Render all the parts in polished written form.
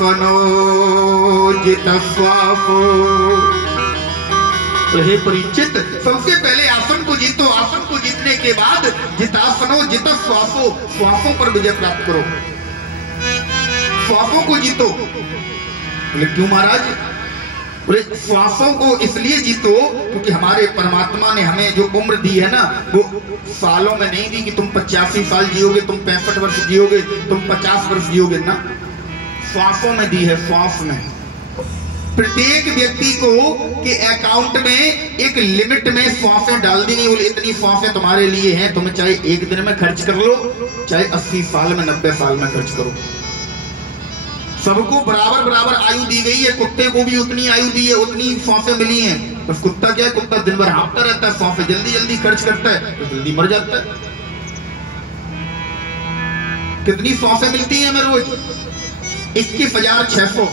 जिताफनोजित श्वासो। तो हे परिचित, सबसे पहले आसन को जीतो, आसन को जीतने के बाद जिताफनोजित श्वासो, श्वासों पर विजय प्राप्त करो, श्वासों को जीतो। बोले क्यों महाराज? बोले श्वासों को इसलिए जीतो क्योंकि हमारे परमात्मा ने हमें जो उम्र दी है ना, वो सालों में नहीं दी कि तुम 85 साल जियोगे, तुम 65 वर्ष जियोगे, तुम 50 वर्ष जियोगे ना, श्वासों में दी है, श्वास में। प्रत्येक व्यक्ति को के अकाउंट में एक लिमिट में श्वासें डाल दी गई। बोले इतनी श्वासें तुम्हारे लिए हैं, तुम्हें चाहे एक दिन में खर्च कर लो, चाहे 80 साल में 90 साल में खर्च करो। सबको बराबर बराबर आयु दी गई है, कुत्ते को भी उतनी आयु दी है, उतनी सांसें मिली हैं। बस कुत्ता क्या है, कुत्ता दिन भर हाँफता रहता है, सांसें जल्दी जल्दी खर्च करता है तो जल्दी मर जाता है। कितनी सांसें मिलती हैं हमें रोज? 21,600।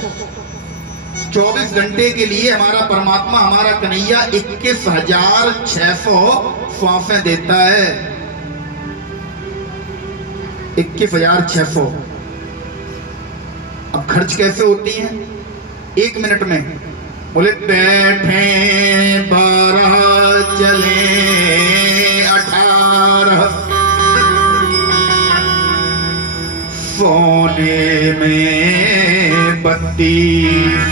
24 घंटे के लिए हमारा परमात्मा, हमारा कन्हैया 21,600 सांसें देता है। 21,600। अब खर्च कैसे होती हैं? 1 मिनट में। बोले बैठे 12 चले 18, सोने में 32।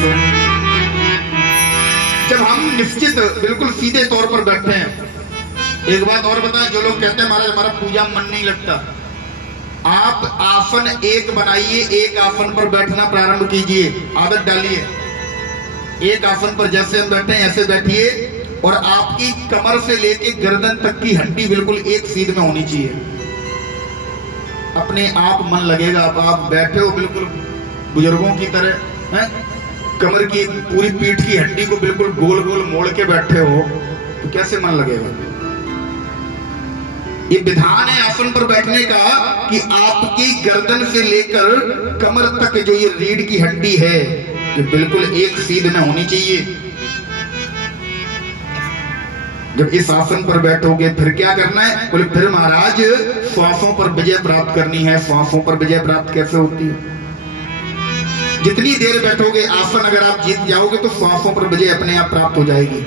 जब हम निश्चित बिल्कुल सीधे तौर पर बैठे हैं, एक बात और बताएं, जो लोग कहते हैं महाराज हमारा पूजा मन नहीं लगता, आप आसन एक बनाइए, एक आसन पर बैठना प्रारंभ कीजिए, आदत डालिए। एक आसन पर जैसे हम बैठे हैं ऐसे बैठिए, और आपकी कमर से लेके गर्दन तक की हड्डी बिल्कुल एक सीध में होनी चाहिए। अपने आप मन लगेगा। अब आप बैठे हो बिल्कुल बुजुर्गों की तरह, हैं? कमर की पूरी पीठ की हड्डी को बिल्कुल गोल गोल मोड़ के बैठे हो तो कैसे मन लगेगा? ये विधान है आसन पर बैठने का कि आपकी गर्दन से लेकर कमर तक जो ये रीढ़ की हड्डी है ये बिल्कुल एक सीध में होनी चाहिए। जब इस आसन पर बैठोगे फिर क्या करना है? बोले फिर महाराज श्वासों पर विजय प्राप्त करनी है। श्वासों पर विजय प्राप्त कैसे होती है? जितनी देर बैठोगे आसन अगर आप जीत जाओगे तो श्वासों पर विजय अपने आप प्राप्त हो जाएगी।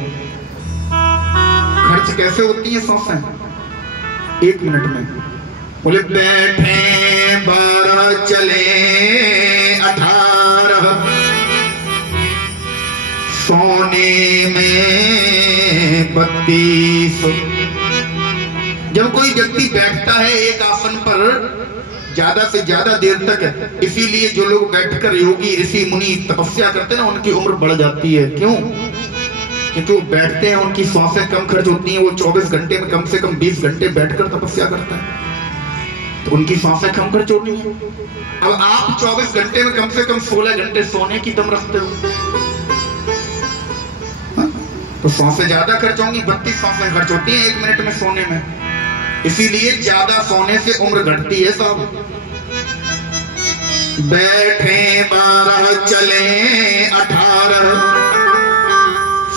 खर्च कैसे होती है श्वासें? 1 मिनट में। बोले बैठे 12 चले 18, सोने में 32। जब कोई व्यक्ति बैठता है एक आसन पर ज्यादा से ज्यादा देर तक, इसीलिए जो लोग बैठकर योगी ऋषि मुनि तपस्या करते हैं ना उनकी उम्र बढ़ जाती है। क्यों? क्योंकि वो बैठते हैं, उनकी सांसें कम खर्च होती हैं। वो 24 घंटे में कम से कम 20 घंटे बैठकर तपस्या करता है तो उनकी सांसें कम खर्च होती हैं। अब आप 24 घंटे में कम से कम 16 घंटे सोने की दम रखते हो तो सांसें ज्यादा खर्च होंगी। 32 सांसें खर्च होती हैं 1 मिनट में सोने में। इसीलिए ज्यादा सोने से उम्र घटती है साहब। बैठे 12 चले 18,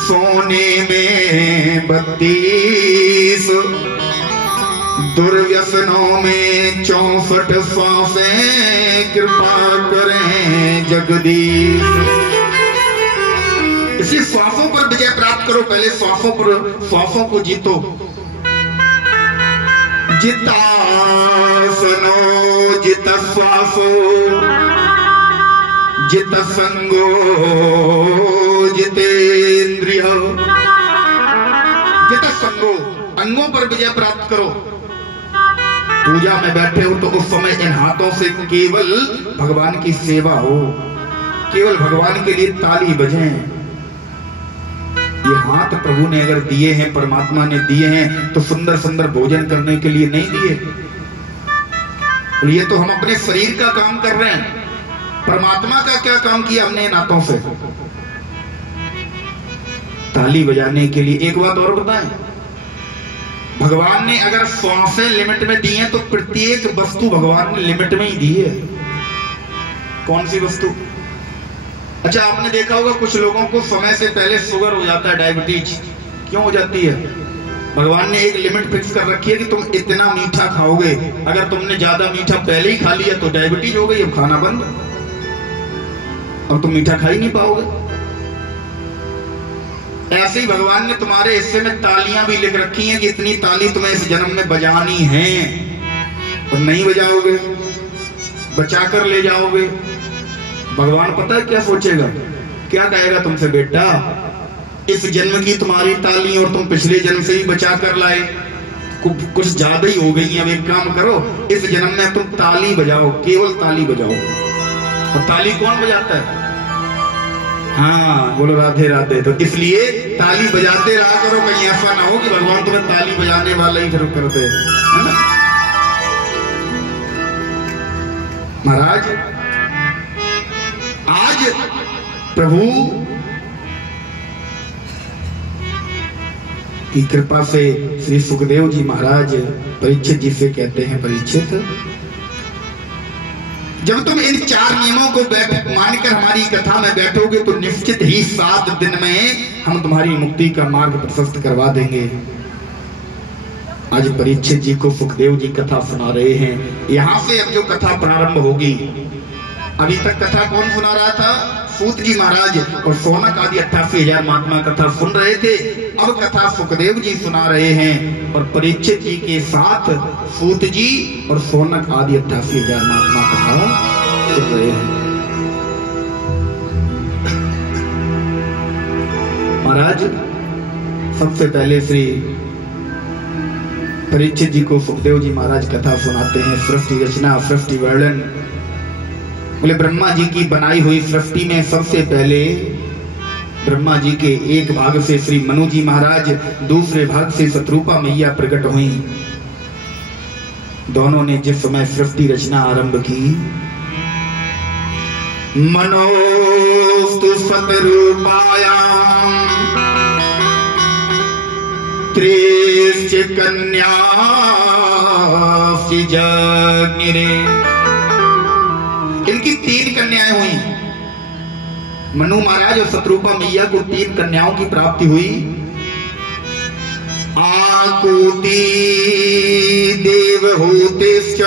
सोने में 32, दुर्व्यसनों में 64 सांसें, कृपा करें जगदीश। इसी श्वासों पर विजय प्राप्त करो। पहले श्वासों को जीतो। जितासनो जित श्वासो जित संगो जितेंद्रिय। जित संगो, अंगों पर विजय प्राप्त करो। पूजा में बैठे हो तो उस समय इन हाथों से केवल भगवान की सेवा हो, केवल भगवान के लिए ताली बजें। ये हाथ प्रभु ने अगर दिए हैं, परमात्मा ने दिए हैं तो सुंदर सुंदर भोजन करने के लिए नहीं दिए। ये तो हम अपने शरीर का काम कर रहे हैं। परमात्मा का क्या काम किया हमने इन हाथों से? ताली बजाने के लिए। एक बात और बताएं, भगवान ने अगर सांसें लिमिट में दी हैं तो प्रत्येक वस्तु भगवान ने लिमिट में ही दी है। कौन सी वस्तु? अच्छा, आपने देखा होगा कुछ लोगों को समय से पहले शुगर हो जाता है, डायबिटीज। क्यों हो जाती है? भगवान ने एक लिमिट फिक्स कर रखी है कि तुम इतना मीठा खाओगे। अगर तुमने ज्यादा मीठा पहले ही खा लिया तो डायबिटीज हो गई, अब खाना बंद। और तुम मीठा खा ही नहीं पाओगे। ऐसे ही भगवान ने तुम्हारे हिस्से में तालियां भी लिख रखी हैं कि इतनी ताली तुम्हें इस जन्म में बजानी है, और नहीं बजाओगे बचा कर ले जाओगे। भगवान पता है क्या सोचेगा, क्या कहेगा तुमसे, बेटा इस जन्म की तुम्हारी ताली और तुम पिछले जन्म से ही बचा कर लाए, कुछ ज्यादा ही हो गई है। अब एक काम करो, इस जन्म में तुम ताली बजाओ, केवल ताली बजाओ। और ताली कौन बजाता है? हाँ बोलो राधे राधे। तो इसलिए ताली बजाते रहा करो, कहीं ऐसा ना हो कि भगवान तुम्हें ताली बजाने वाला ही शुरू कर दे, है ना। महाराज आज प्रभु की कृपा से श्री सुखदेव जी महाराज परीक्षित जी से कहते हैं, परीक्षित जब तुम इन 4 नियमों को मानकर हमारी कथा में बैठोगे तो निश्चित ही 7 दिन में हम तुम्हारी मुक्ति का मार्ग प्रशस्त करवा देंगे। आज परीक्षित जी को सुखदेव जी कथा सुना रहे हैं। यहां से अब जो कथा प्रारंभ होगी, अभी तक कथा कौन सुना रहा था? सूत जी महाराज और सौनक आदि 88,000 महात्मा कथा सुन रहे थे। अब कथा सुखदेव जी सुना रहे हैं और परीक्षित जी के साथ सूत जी और सौनक आदि 88,000 महात्मा कथा सुन रहे हैं। महाराज सबसे पहले श्री परीक्षित जी को सुखदेव जी महाराज कथा सुनाते हैं। सृष्टि रचना, सृष्टि वर्णन। बोले ब्रह्मा जी की बनाई हुई सृष्टि में सबसे पहले ब्रह्मा जी के एक भाग से श्री मनु जी महाराज, दूसरे भाग से शत्रुपा मैया प्रकट हुई। दोनों ने जिस समय सृष्टि रचना आरंभ की, मनोस्तु शतरूपायाम त्रिश्च कन्या जग्निरे। इनकी 3 कन्याएं हुई। मनु महाराज और शत्रुपा मैया को 3 कन्याओं की प्राप्ति हुई। आकुति देवहूतिश्च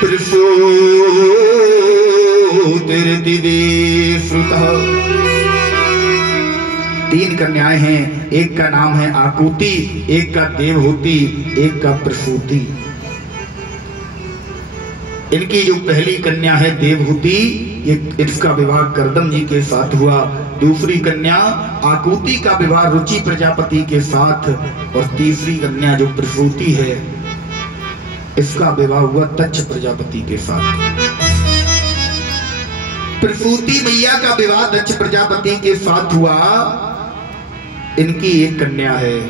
प्रसूतिर्दिवे श्रुतः। 3 कन्याएं हैं, एक का नाम है आकुति, एक का देवहूति, एक का प्रसूति। इनकी जो पहली कन्या है देवहूति, इसका विवाह करदम जी के साथ हुआ। दूसरी कन्या आकुति का विवाह रुचि प्रजापति के साथ, और तीसरी कन्या जो प्रसूति है इसका विवाह हुआ तक्ष प्रजापति के साथ। प्रसूति मैया का विवाह दक्ष प्रजापति के साथ हुआ। इनकी एक कन्या है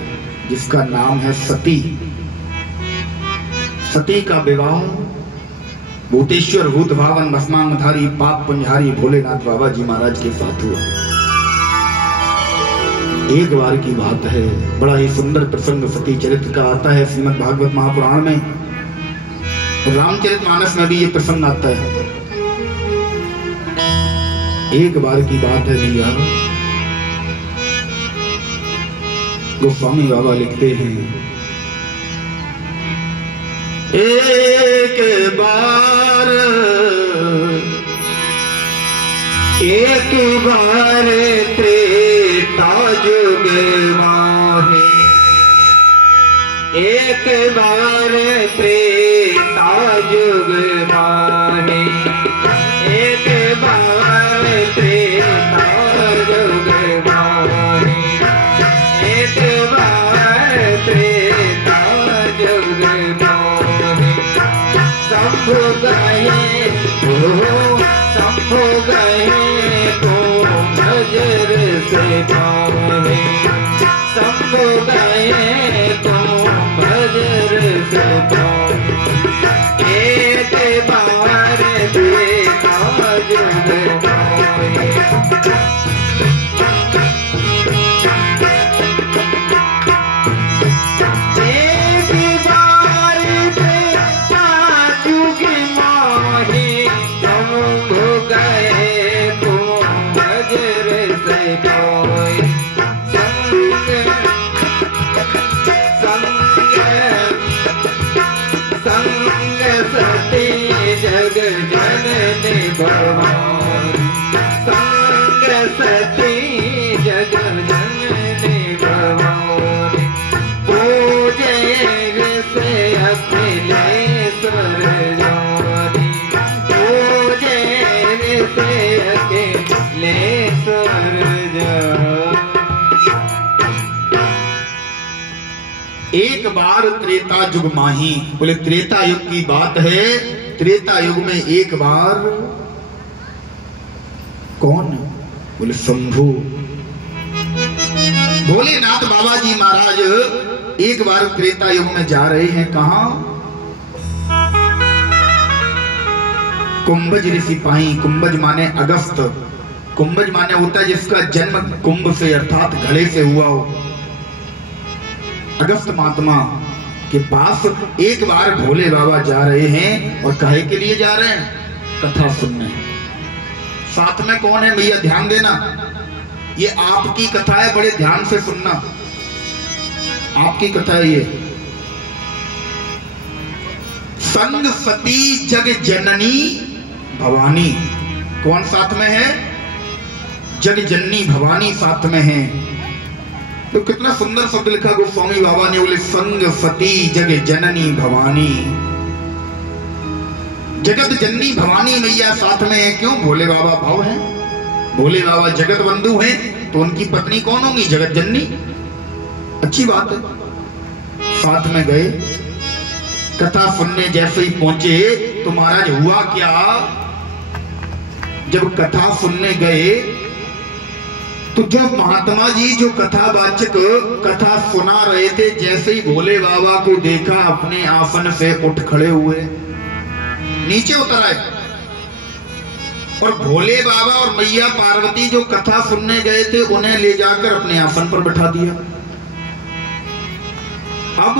जिसका नाम है सती। सती का विवाह भूतेश्वर भूत भावन भस्मांगधारी पाप पंजहारी भोलेनाथ बाबा जी महाराज के साथ हुआ। एक बार की बात है, बड़ा ही सुंदर प्रसंग सती चरित्र का आता है श्रीमद् भागवत महापुराण में, और रामचरितमानस में भी ये प्रसंग आता है। एक बार की बात है भैया, गोस्वामी बाबा लिखते हैं, एक बार त्रेता जुग माहे, एक बार त्रेता जुग माहे, एक बार त्रेता जुग माहे, एक बार त्रेता जुग माहे। शंभु गए शंभु गए तो नजर से पावे, शंभु गए तो नजर से पावे। एक बार देखा जुग माहे, जननी भवानी, संग सती जग जननी भवानी, पूजे से अखिलेश्वर ज्योति, पूजे से अखिलेश्वर ज्योति। एक बार त्रेता युग माही, बोले त्रेता युग की बात है। त्रेता युग में एक बार कौन? बोले शंभू। भोलेनाथ बाबा जी महाराज एक बार त्रेता युग में जा रहे हैं। कहां? कुंभज ऋषि पाई। कुंभज माने अगस्त। कुंभज माने होता है जिसका जन्म कुंभ से अर्थात घड़े से हुआ हो। अगस्त महात्मा के पास एक बार भोले बाबा जा रहे हैं। और काहे के लिए जा रहे हैं? कथा सुनने। साथ में कौन है भैया? ध्यान देना, ये आपकी कथा है, बड़े ध्यान से सुनना। आपकी कथा है ये। संग सती जग जननी भवानी। कौन साथ में है? जग जननी भवानी साथ में है। तो कितना सुंदर शब्द लिखा गोस्वामी बाबा ने। बोले संग सती जग जननी भवानी। जगत जननी भवानी मैया साथ में है। क्यों? भोले बाबा भाव है। भोले बाबा जगत बंधु हैं, तो उनकी पत्नी कौन होंगी? जगत जननी। अच्छी बात है। साथ में गए, कथा सुनने जैसे ही पहुंचे तो महाराज हुआ क्या? जब कथा सुनने गए तो जो महात्मा जी जो कथावाचक कथा सुना रहे थे, जैसे ही भोले बाबा को देखा अपने आसन से उठ खड़े हुए, नीचे उतर आए। और भोले बाबा और मैया पार्वती जो कथा सुनने गए थे उन्हें ले जाकर अपने आसन पर बैठा दिया। अब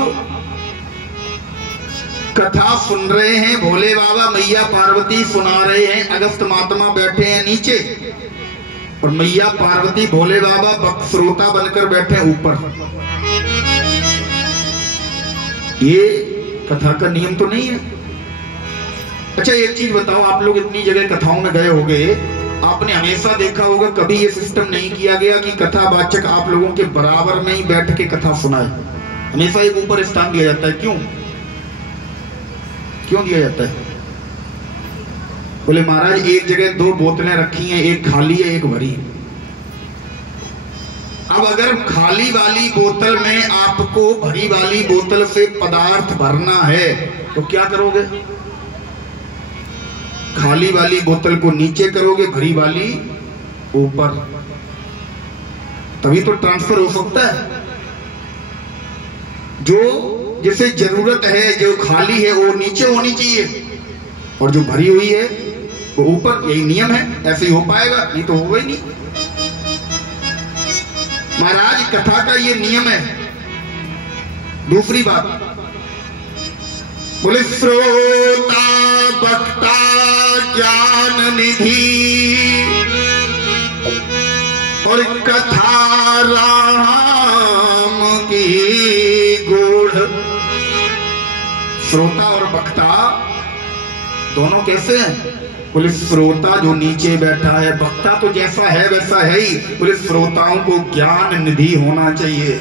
कथा सुन रहे हैं भोले बाबा, मैया पार्वती सुना रहे हैं। अगस्त महात्मा बैठे हैं नीचे और मैया पार्वती भोले बाबा श्रोता बनकर बैठे ऊपर। ये कथा का नियम तो नहीं है। अच्छा एक चीज बताओ, आप लोग इतनी जगह कथाओं में गए होंगे, आपने हमेशा देखा होगा कभी ये सिस्टम नहीं किया गया कि कथावाचक आप लोगों के बराबर में ही बैठ के कथा सुनाए। हमेशा एक ऊपर स्थान दिया जाता है। क्यों क्यों दिया जाता है? बोले महाराज एक जगह दो बोतलें रखी हैं, एक खाली है एक भरी। अब अगर खाली वाली बोतल में आपको भरी वाली बोतल से पदार्थ भरना है तो क्या करोगे? खाली वाली बोतल को नीचे करोगे, भरी वाली ऊपर, तभी तो ट्रांसफर हो सकता है। जो जिसे जरूरत है, जो खाली है वो नीचे होनी चाहिए और जो भरी हुई है वो ऊपर। यही नियम है, ऐसे ही हो पाएगा, नहीं तो होगा ही नहीं। महाराज कथा का ये नियम है। दूसरी बात, बोले श्रोता वक्ता ज्ञान निधि और कथा राम की गूढ़। श्रोता और वक्ता दोनों कैसे हैं? बोले श्रोता जो नीचे बैठा है, वक्ता तो जैसा है वैसा है ही। बोले श्रोताओं को ज्ञान निधि होना चाहिए,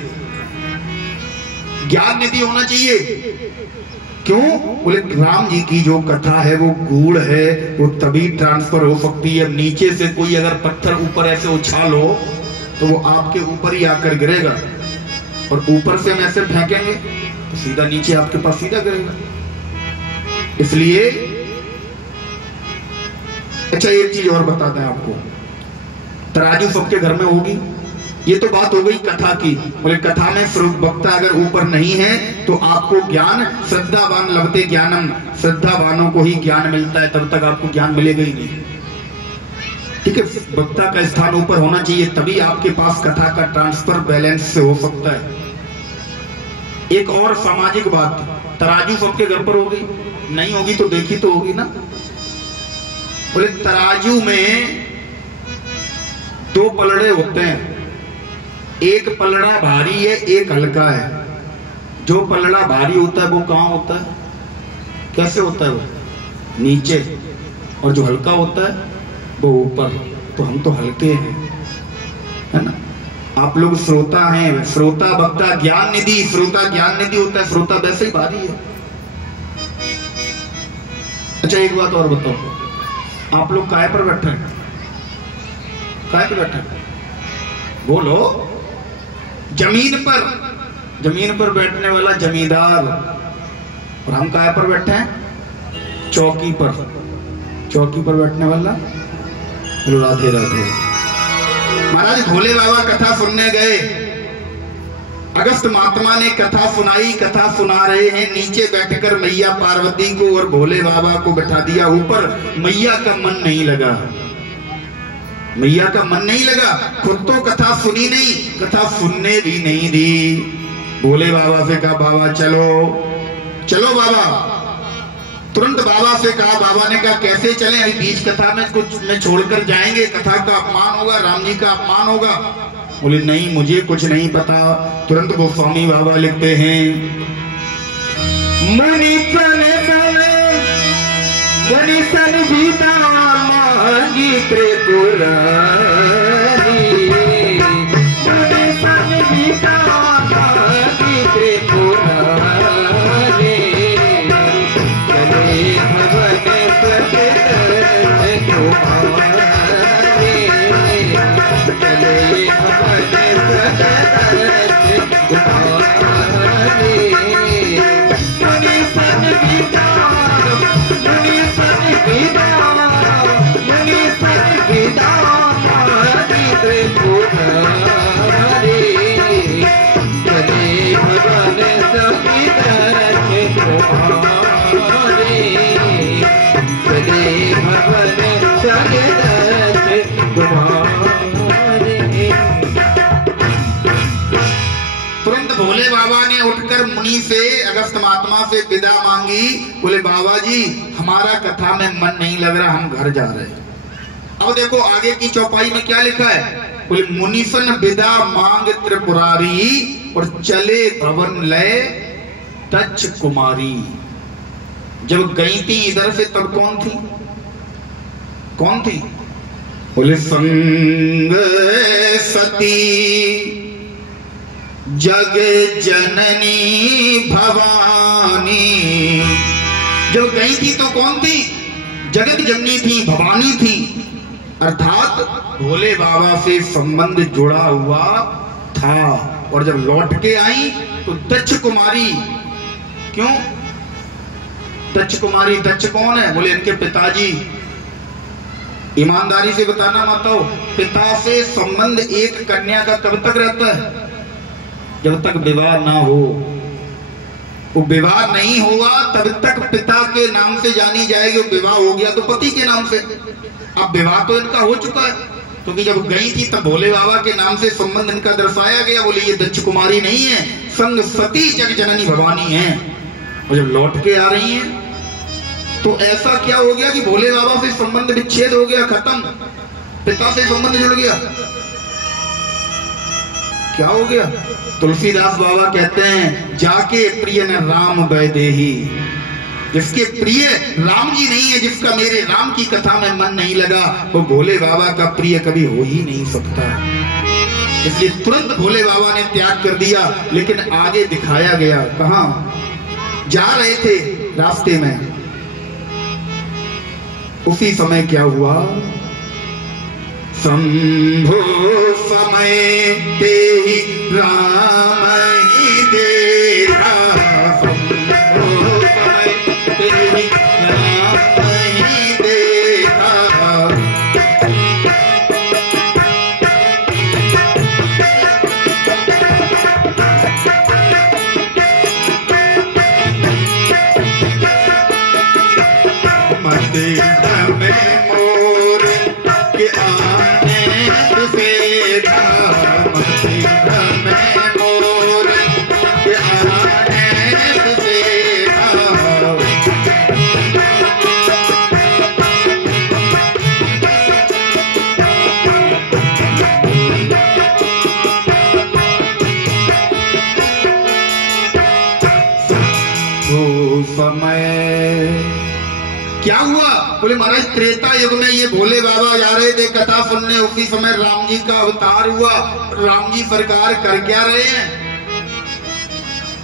ज्ञान निधि होना चाहिए। क्यों? बोले राम जी की जो कथा है वो गूढ़ है, वो तभी ट्रांसफर हो सकती है। नीचे से कोई अगर पत्थर ऊपर ऐसे उछाल हो तो वो आपके ऊपर ही आकर गिरेगा, और ऊपर से हम ऐसे फेंकेंगे तो सीधा नीचे आपके पास सीधा गिरेगा। इसलिए अच्छा एक चीज और बताते हैं आपको, तराजू सबके घर में होगी। ये तो बात हो गई कथा की। बोले कथा में वक्ता अगर ऊपर नहीं है तो आपको ज्ञान, श्रद्धावान लभते ज्ञानम, श्रद्धावानों को ही ज्ञान मिलता है, तब तक आपको ज्ञान मिलेगा ही नहीं। ठीक है, वक्ता का स्थान ऊपर होना चाहिए, तभी आपके पास कथा का ट्रांसफर बैलेंस से हो सकता है। एक और सामाजिक बात, तराजू सबके घर पर होगी, नहीं होगी तो देखी तो होगी ना। बोले तराजू में दो पलड़े होते हैं, एक पलड़ा भारी है एक हल्का है। जो पलड़ा भारी होता है वो कहां होता है? कैसे होता है वो? नीचे। और जो हल्का होता है वो ऊपर। तो हम तो हल्के हैं, है ना। आप लोग श्रोता हैं, श्रोता वक्ता ज्ञान निधि, श्रोता ज्ञान निधि होता है, श्रोता वैसे ही भारी है। अच्छा एक बात और बताओ, आप लोग काय पर बैठे हैं? काय पर बैठे हैं? बोलो। जमीन पर, जमीन पर बैठने वाला जमींदार, और हम काय पर बैठे हैं? चौकी पर, चौकी पर बैठने वाला। राधे राधे। महाराज भोले बाबा कथा सुनने गए, अगस्त महात्मा ने कथा सुनाई, कथा सुना रहे हैं, नीचे बैठकर मैया पार्वती को और भोले बाबा को बैठा दिया ऊपर। मैया का मन नहीं लगा, मैया का मन नहीं लगा, खुद तो कथा सुनी नहीं, कथा सुनने भी नहीं दी। भोले बाबा से कहा बाबा चलो चलो बाबा। तुरंत बाबा से कहा, बाबा ने कहा कैसे चलें, अभी बीच कथा में कुछ में छोड़कर जाएंगे, कथा का अपमान होगा, राम जी का अपमान होगा। बोले नहीं मुझे कुछ नहीं पता। तुरंत गोस्वामी बाबा लिखते हैं, मुनि सन गीता मांगी त्रिपुरारी, मुनि सन गीता मांगी त्रिपुरारी, चले भवन सचते कुमारी, चले भवन सचते कुमारी, मुनि सन गीता, मुनि सन गीता, मुनि सन गीता मांगी त्रिपुरारी, चले भवन सचते कुमारी, चले भवन सचते कुमारी। तुरंत भोले बाबा ने उठकर मुनि से, अगस्त महात्मा से विदा मांगी। बोले बाबा जी हमारा कथा में मन नहीं लग रहा, हम घर जा रहे हैं। अब देखो आगे की चौपाई में क्या लिखा है। बोले मुनिसन विदा मांग त्रिपुरारी, और चले भवन लय तच कुमारी। जब गई थी इधर से तब कौन थी, कौन थी? बोले संग सती जग जननी भवानी। जब गई थी तो कौन थी? जगत जननी थी, भवानी थी। अर्थात भोले बाबा से संबंध जुड़ा हुआ था। और जब लौट के आई तो दक्ष कुमारी। क्यों दक्ष कुमारी? दक्ष कौन है? बोले इनके पिताजी। ईमानदारी से बताना माताओ, पिता से संबंध एक कन्या का कब तक रहता है? जब तक विवाह ना हो। वो विवाह नहीं हुआ तब तक पिता के नाम से जानी जाएगी, विवाह हो गया तो पति के नाम से। अब विवाह तो इनका हो चुका है, क्योंकि जब गई थी तब भोले बाबा के नाम से संबंध इनका दर्शाया गया। बोले ये दक्ष कुमारी नहीं है, संग सती जग जननी भवानी है। और जब लौट के आ रही हैं तो ऐसा क्या हो गया कि भोले बाबा से संबंध विच्छेद हो गया, खत्म, पिता से संबंध जुड़ गया। क्या हो गया? तुलसीदास बाबा कहते हैं, जाके प्रिय न राम वैदेही। जिसके प्रिय राम जी नहीं है, जिसका मेरे राम की कथा में मन नहीं लगा, वो भोले बाबा का प्रिय कभी हो ही नहीं सकता। इसलिए तुरंत भोले बाबा ने त्याग कर दिया। लेकिन आगे दिखाया गया, कहां जा रहे थे रास्ते में, उसी समय क्या हुआ? शंभु समय ते ही राम ही देखा, शंभु समय ते ही राम ही देखा। मंदिर में मोर के आने से था, मंदिर में मोर के आने से था। वो समय क्या हुआ? बोले महाराज त्रेता युग में ये भोले बाबा जा रहे थे कथा सुनने, उसी समय राम जी का अवतार हुआ। राम जी सरकार कर क्या रहे हैं?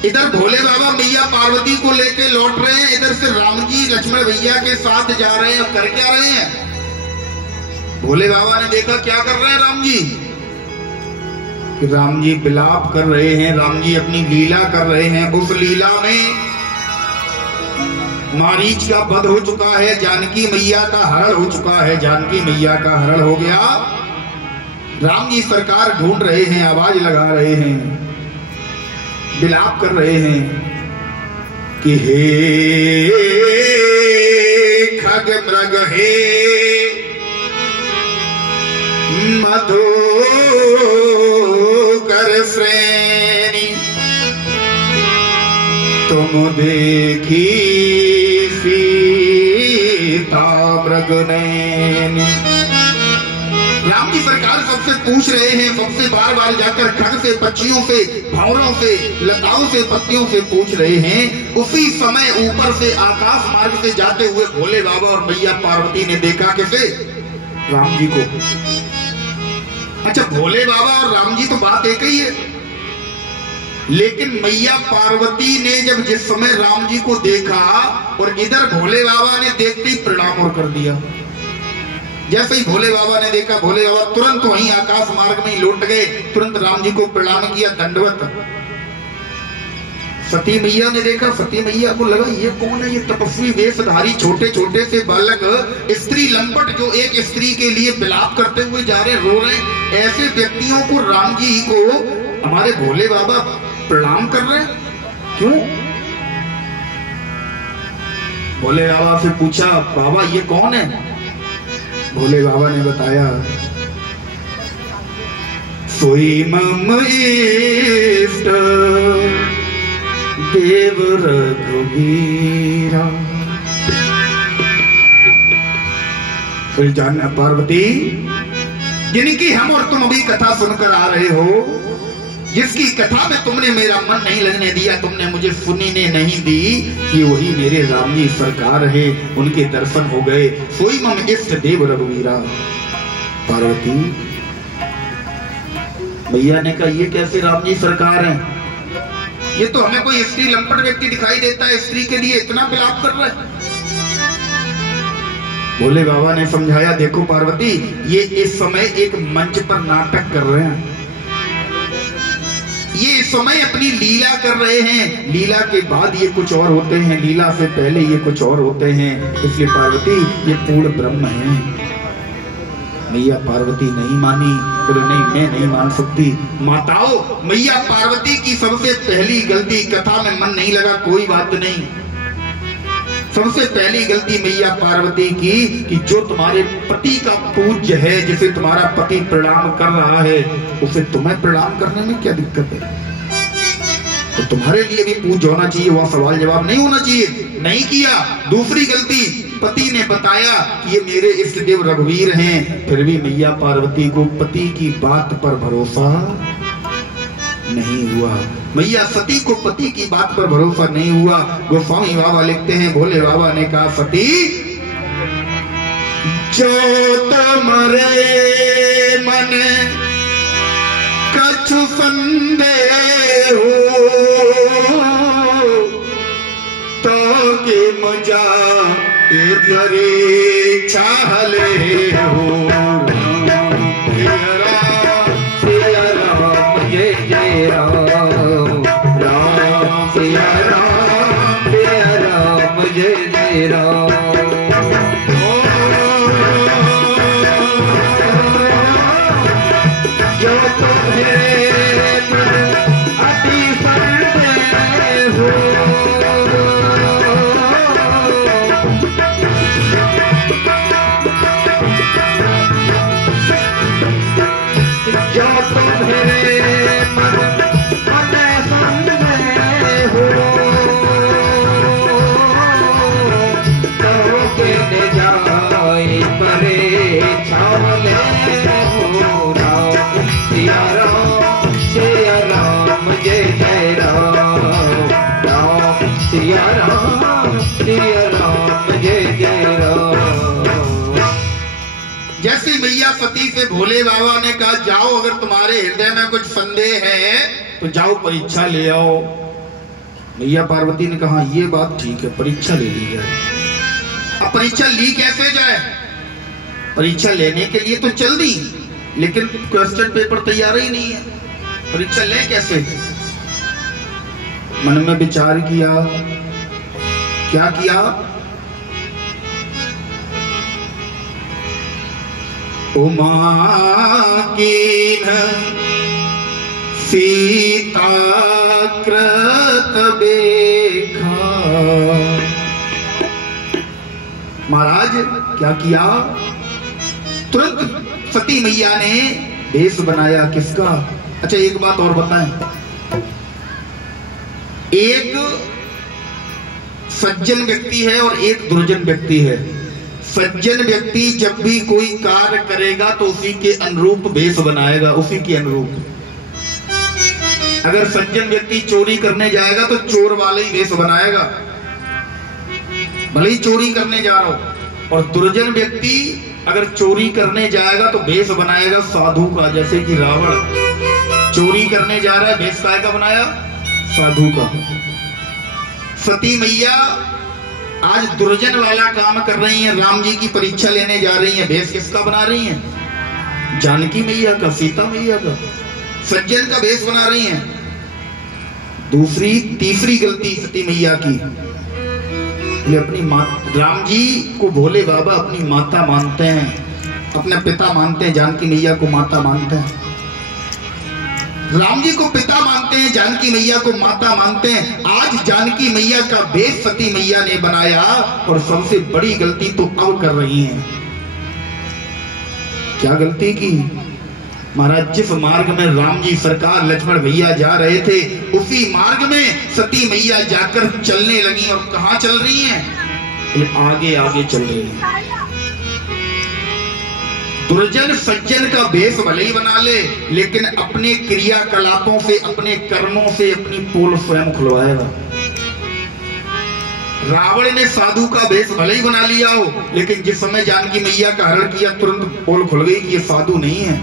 इधर भोले बाबा मैया पार्वती को लेके लौट रहे हैं, इधर से राम जी लक्ष्मण भैया के साथ जा रहे हैं। कर क्या रहे हैं? भोले बाबा ने देखा क्या कर रहे हैं राम जी, कि राम जी विलाप कर रहे हैं, राम जी अपनी लीला कर रहे हैं। उस लीला में मारीच का वध हो चुका है, जानकी मैया का हरण हो चुका है, जानकी मैया का हरण हो गया। राम जी सरकार ढूंढ रहे हैं, आवाज लगा रहे हैं, विलाप कर रहे हैं कि हे खग मृग हे मधु कर श्रेणी, तुम देखी सीता मृग नैनी। राम जी सरकार सबसे पूछ रहे हैं, सबसे बार बार जाकर खग से, पक्षियों से, भंवरों से, लताओं से, पत्तियों से पूछ रहे हैं। उसी समय ऊपर से आकाश मार्ग से जाते हुए भोले बाबा और मैया पार्वती ने देखा कैसे? राम जी को। अच्छा, भोले बाबा और राम जी तो बात एक ही है, लेकिन मैया पार्वती ने जब जिस समय राम जी को देखा और इधर भोले बाबा ने देखते ही प्रणाम और कर दिया। जैसे ही भोले बाबा ने देखा, भोले बाबा तुरंत वहीं आकाश मार्ग में ही लौट गए, तुरंत राम जी को प्रणाम किया, दंडवत। सती मैया ने देखा, सती मैया को लगा ये कौन है? ये तपस्वी वेशधारी छोटे छोटे से बालक, स्त्री लंपट जो एक स्त्री के लिए विलाप करते हुए जा रहे, रो रहे, ऐसे व्यक्तियों को राम जी को हमारे भोले बाबा प्रणाम कर रहे हैं, क्यों? भोले बाबा से पूछा, बाबा ये कौन है? भोले बाबा ने बताया, सोई मम इष्ट देव रघुवीरा। जान पार्वती, जिनकी हम और तुम अभी कथा सुनकर आ रहे हो, जिसकी कथा में तुमने मेरा मन नहीं लगने दिया, तुमने मुझे सुनने नहीं दी, कि वही मेरे राम जी सरकार है, उनके दर्शन हो गए। सोई मम इष्ट देव रघुवीरा। पार्वती भैया ने कहा, ये कैसे राम जी सरकार हैं? ये तो हमें कोई स्त्री लंपट व्यक्ति दिखाई देता है, स्त्री के लिए इतना विलाप कर रहा है। भोले बाबा ने समझाया, देखो पार्वती, ये इस समय एक मंच पर नाटक कर रहे हैं, ये इस समय अपनी लीला कर रहे हैं, लीला के बाद ये कुछ और होते हैं, लीला से पहले ये कुछ और होते हैं। इसलिए पार्वती ये पूर्ण ब्रह्म है। मैया पार्वती नहीं मानी, बोले नहीं, मैं नहीं मान सकती। माताओं, मैया पार्वती की सबसे पहली गलती, कथा में मन नहीं लगा कोई बात नहीं, सबसे पहली गलती मैया पार्वती की कि जो तुम्हारे पति का पूज्य है, जिसे तुम्हारा पति प्रणाम कर रहा है, उसे तुम्हें प्रणाम करने में क्या दिक्कत है? तो तुम्हारे लिए भी पूज्य होना चाहिए, वह सवाल जवाब नहीं होना चाहिए, नहीं किया। दूसरी गलती, पति ने बताया कि ये मेरे इष्ट देव रघुवीर हैं, फिर भी मैया पार्वती को पति की बात पर भरोसा नहीं हुआ। मैया सती को पति की बात पर भरोसा नहीं हुआ। गोस्वामी बाबा लिखते हैं, भोले बाबा ने कहा, सती जो तुम्हारे मन कछु संदेह हो, तो कि मुझा तेरे चाहले हो। जय जय राम, राम सिया राम, सिया राम, जय जय राम। जो तुम्हें अति संदेह हो, जैसी मैया सती से भोले बाबा ने कहा जाओ, अगर तुम्हारे हृदय में कुछ संदेह है तो जाओ परीक्षा ले आओ। मैया पार्वती ने कहा ये बात ठीक है, परीक्षा ले ली जाए। अब परीक्षा ली कैसे जाए? परीक्षा लेने के लिए तो चल दी, लेकिन क्वेश्चन पेपर तैयार ही नहीं है, परीक्षा ले कैसे? मन में विचार किया, क्या किया? उमा कीन सीता कृत बेखा। महाराज क्या किया? तुरंत सती मैया ने भेष बनाया। किसका? अच्छा एक बात और बताएं, एक सज्जन व्यक्ति है और एक दुर्जन व्यक्ति है। सज्जन व्यक्ति जब भी कोई कार्य करेगा तो उसी के अनुरूप भेष बनाएगा, उसी के अनुरूप। अगर सज्जन व्यक्ति चोरी करने जाएगा तो चोर वाले ही भेष बनाएगा, भले ही चोरी करने जा रहा हो। और दुर्जन व्यक्ति अगर चोरी करने जाएगा तो भेष बनाएगा साधु का। जैसे कि रावण चोरी करने जा रहा है, भेष काय का बनाया? साधु का। सती मैया आज दुर्जन वाला काम कर रही हैं, राम जी की परीक्षा लेने जा रही हैं। भेष किसका बना रही हैं? जानकी मैया का, सीता मैया का। सज्जन का भेष बना रही हैं। तीसरी गलती सती मैया की, ये अपनी माँ, राम जी को भोले बाबा अपनी माता मानते हैं, अपने पिता मानते हैं, जानकी मैया को माता मानते हैं। राम जी को पिता मानते हैं, जानकी मैया को माता मानते हैं। आज जानकी मैया का भेष सती मैया ने बनाया और सबसे बड़ी गलती तो अब कर रही हैं। क्या गलती की? महाराज जिस मार्ग में राम जी सरकार लक्ष्मण भैया जा रहे थे, उसी मार्ग में सती मैया जाकर चलने लगी। और कहां चल रही हैं? आगे आगे चल रही हैं। दुर्जन सज्जन का भेष भले ही बना ले, लेकिन अपने क्रियाकलापों से, अपने कर्मों से अपनी पोल स्वयं खुलवाएगा। रावण ने साधु का भेष भले ही बना लिया हो, लेकिन जिस समय जानकी मैया का हरण किया तुरंत पोल खुल गई कि ये साधु नहीं है।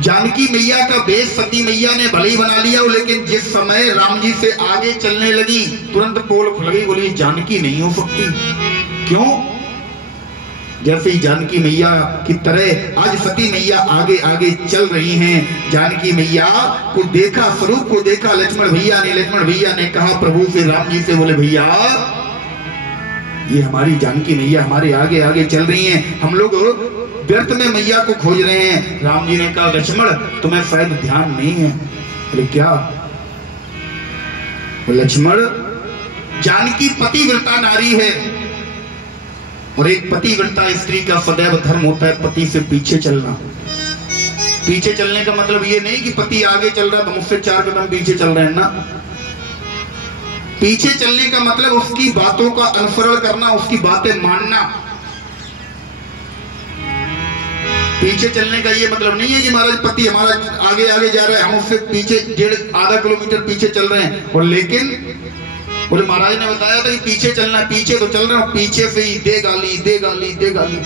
जानकी मैया का भेष सती मैया ने भले ही बना लिया हो, लेकिन जिस समय राम जी से आगे चलने लगी तुरंत पोल खुल गई, बोली जानकी नहीं हो सकती। क्यों? जैसे ही जानकी मैया की तरह आज सती मैया आगे आगे चल रही हैं। जानकी मैया को देखा, स्वरूप को देखा लक्ष्मण भैया ने कहा प्रभु से, राम जी से, बोले भैया ये हमारी जानकी मैया हमारे आगे आगे चल रही हैं, हम लोग व्यर्थ में मैया को खोज रहे हैं। राम जी ने कहा लक्ष्मण तुम्हें शायद ध्यान नहीं है। बोले क्या? लक्ष्मण जानकी पतिव्रता नारी है, और एक पतिव्रता स्त्री का सदैव धर्म होता है पति से पीछे चलना। पीछे चलने का मतलब ये नहीं कि पति आगे चल रहा है तो मुझसे 4 कदम पीछे चल रहे हैं ना। पीछे चलने का मतलब उसकी बातों का अनुसरण करना, उसकी बातें मानना। पीछे चलने का ये मतलब नहीं है कि महाराज पति हमारा आगे आगे जा रहा है, हम उससे पीछे 1.5 किलोमीटर पीछे चल रहे हैं। और लेकिन बोले महाराज ने बताया था कि पीछे चलना, पीछे तो चल रहे हो, पीछे से ही दे गाली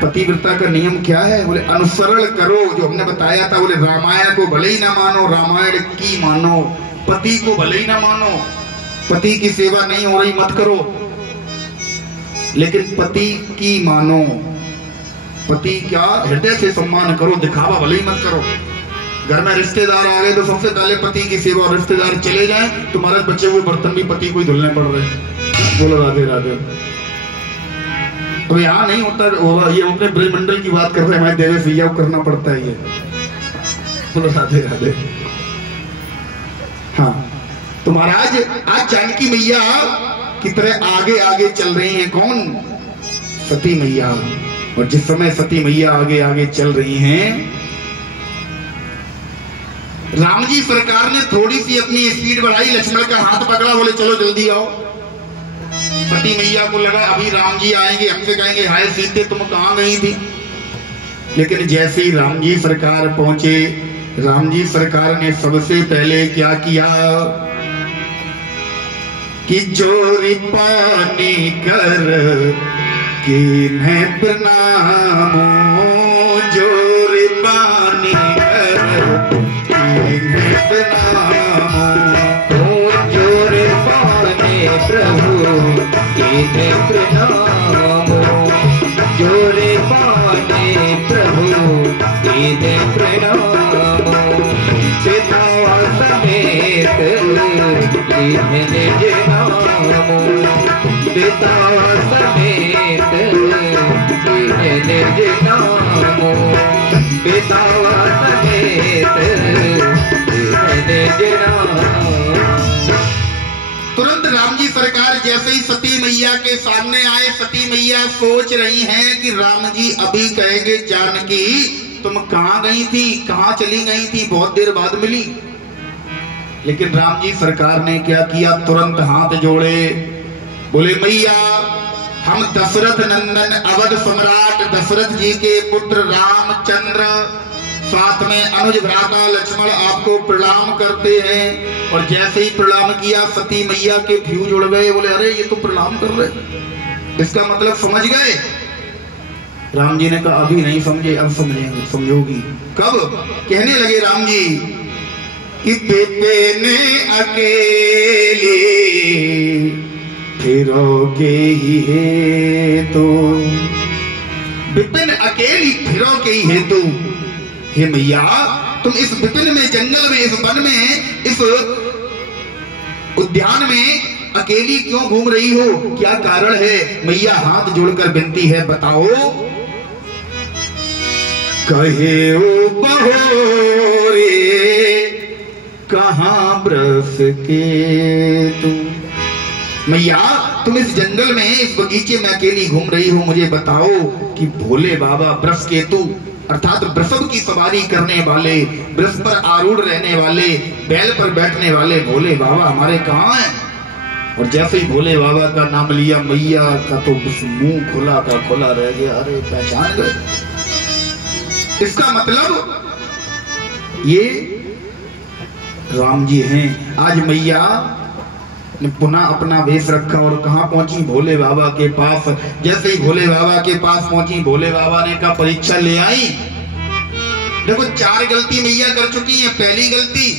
पतिव्रता का नियम क्या है? बोले अनुसरण करो, जो हमने बताया था। बोले रामायण को भले ही ना मानो, रामायण की मानो, पति को भले ही ना मानो, पति की सेवा नहीं हो रही मत करो, लेकिन पति की मानो, पति क्या हृदय से सम्मान करो, दिखावा भले ही मत करो। घर में रिश्तेदार आ गए तो सबसे पहले पति की सेवा, और रिश्तेदार चले जाएं तो महाराज बच्चे हुए बर्तन भी पति को ही धुलने पड़ रहे हैं। बोलो राधे राधे। तो यहाँ नहीं होता होगा, ये अपने ब्रह्मंडल की बात कर रहे हैं, हमारे देवेश भैया को करना पड़ता है ये। बोलो राधे राधे। हाँ तो महाराज आज जानकी मैया की तरह आगे आगे चल रही हैं। कौन? सती मैया। और जिस समय सती मैया आगे आगे चल रही हैं, राम जी सरकार ने थोड़ी सी अपनी स्पीड बढ़ाई, लक्ष्मण का हाथ पकड़ा, बोले चलो जल्दी आओ। सती मैया को लगा अभी राम जी आएंगे, हमसे कहेंगे हाय सीते तुम कहां गई थी। लेकिन जैसे ही राम जी सरकार पहुंचे, राम जी सरकार ने सबसे पहले क्या किया? कि जोरी पानी कर किन्हें प्रणामो, जोरी पानी कर किन्हें प्रणामो, जोरे पानी प्रभु किन्हें प्रणामो, जोरे पानी प्रभु किन्हें प्रणामो, पिता समेत लिखे निज नामो, पिता समेत लिखे निज नामो, पिता समेत लिखे निज नामो। तुरंत राम जी सरकार जैसे ही सती मैया के सामने आए, सती मैया सोच रही हैं कि राम जी अभी कहेंगे जानकी तुम कहाँ गई थी, कहाँ चली गई थी, बहुत देर बाद मिली। लेकिन राम जी सरकार ने क्या किया, तुरंत हाथ जोड़े, बोले मैया हम दशरथ नंदन अवध सम्राट दशरथ जी के पुत्र रामचंद्र साथ में अनुज भ्राता लक्ष्मण आपको प्रणाम करते हैं। और जैसे ही प्रणाम किया सती मैया के फ्यूज उड़ गए, बोले अरे ये तो प्रणाम कर रहे, इसका मतलब समझ गए। राम जी ने कहा अभी नहीं समझे, अब समझेंगे, समझोगी कब। कहने लगे राम जी कि बेटे ने अकेले फिरोगे ही है तो, विपिन अकेली फिरोगे ही है तो, हे मैया तुम इस विपिन में, जंगल में, इस वन में, इस उद्यान में अकेली क्यों घूम रही हो, क्या कारण है। मैया हाथ जोड़कर विनती है बताओ। कहे ओ बहोरे कहाँ बरस के तू, मैया तुम इस जंगल में, इस बगीचे में अकेली घूम रही हो, मुझे बताओ कि भोले बाबा वृष केतु अर्थात वृषभ की सवारी करने वाले, वृष पर आरूढ़ रहने वाले, बैल पर बैठने वाले भोले बाबा हमारे कहाँ हैं। और जैसे ही भोले बाबा का नाम लिया मैया का तो मुंह खुला का खुला रह गया, अरे पहचान गए। इसका मतलब ये राम जी हैं। आज मैया ने पुनः अपना वेश रखा और कहाँ पहुंची, भोले बाबा के पास। जैसे ही भोले बाबा के पास पहुंची, भोले बाबा ने कहा परीक्षा ले आई। देखो 4 गलती मैया कर चुकी हैं। पहली गलती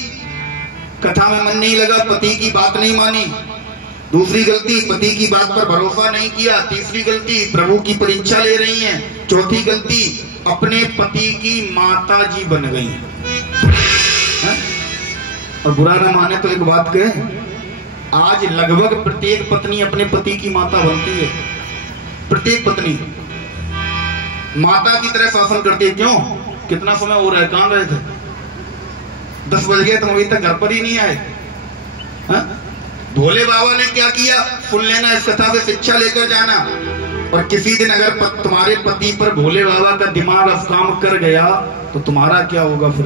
कथा में मन नहीं लगा, पति की बात नहीं मानी। दूसरी गलती पति की बात पर भरोसा नहीं किया। तीसरी गलती प्रभु की परीक्षा ले रही हैं। चौथी गलती अपने पति की माता जी बन गई। और बुरा ना माने तो एक बात कहे, आज लगभग प्रत्येक पत्नी अपने पति की माता बनती है। प्रत्येक पत्नी माता की तरह शासन करती है। क्यों, कितना समय हो रहा है, कहां गए थे, 10 बज गए, तुम अभी तक घर पर ही नहीं आए। भोले बाबा ने क्या किया, सुन लेना, इस कथा से शिक्षा लेकर जाना। और किसी दिन अगर तुम्हारे पति पर भोले बाबा का दिमाग अब काम कर गया तो तुम्हारा क्या होगा फिर,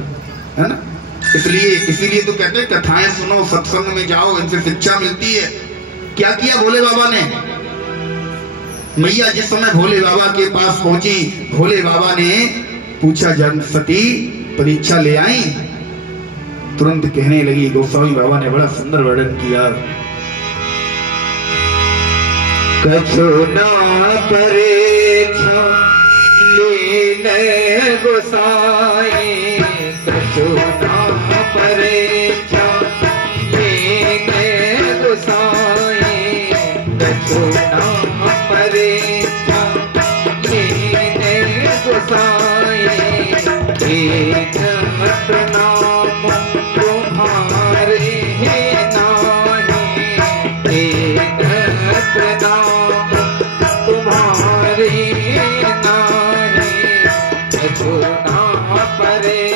है ना। इसीलिए तो कहते हैं कथाएं सुनो, सत्संग में जाओ, इनसे शिक्षा मिलती है। क्या किया भोले बाबा ने, मैया जिस समय भोले बाबा के पास पहुंची, भोले बाबा ने पूछा जन सती परीक्षा ले आई। तुरंत कहने लगी, गोस्वामी बाबा ने बड़ा सुंदर वर्णन किया। कछु ना परीक्षा लीने गोसाई, कछु ना परीक्षा लीने गोसाई, कछु ना परीक्षा लीने गोसाई। एक प्रणाम तुम्हारे ही नानी, एक प्रणाम तुम्हारे नानी, कछु ना परे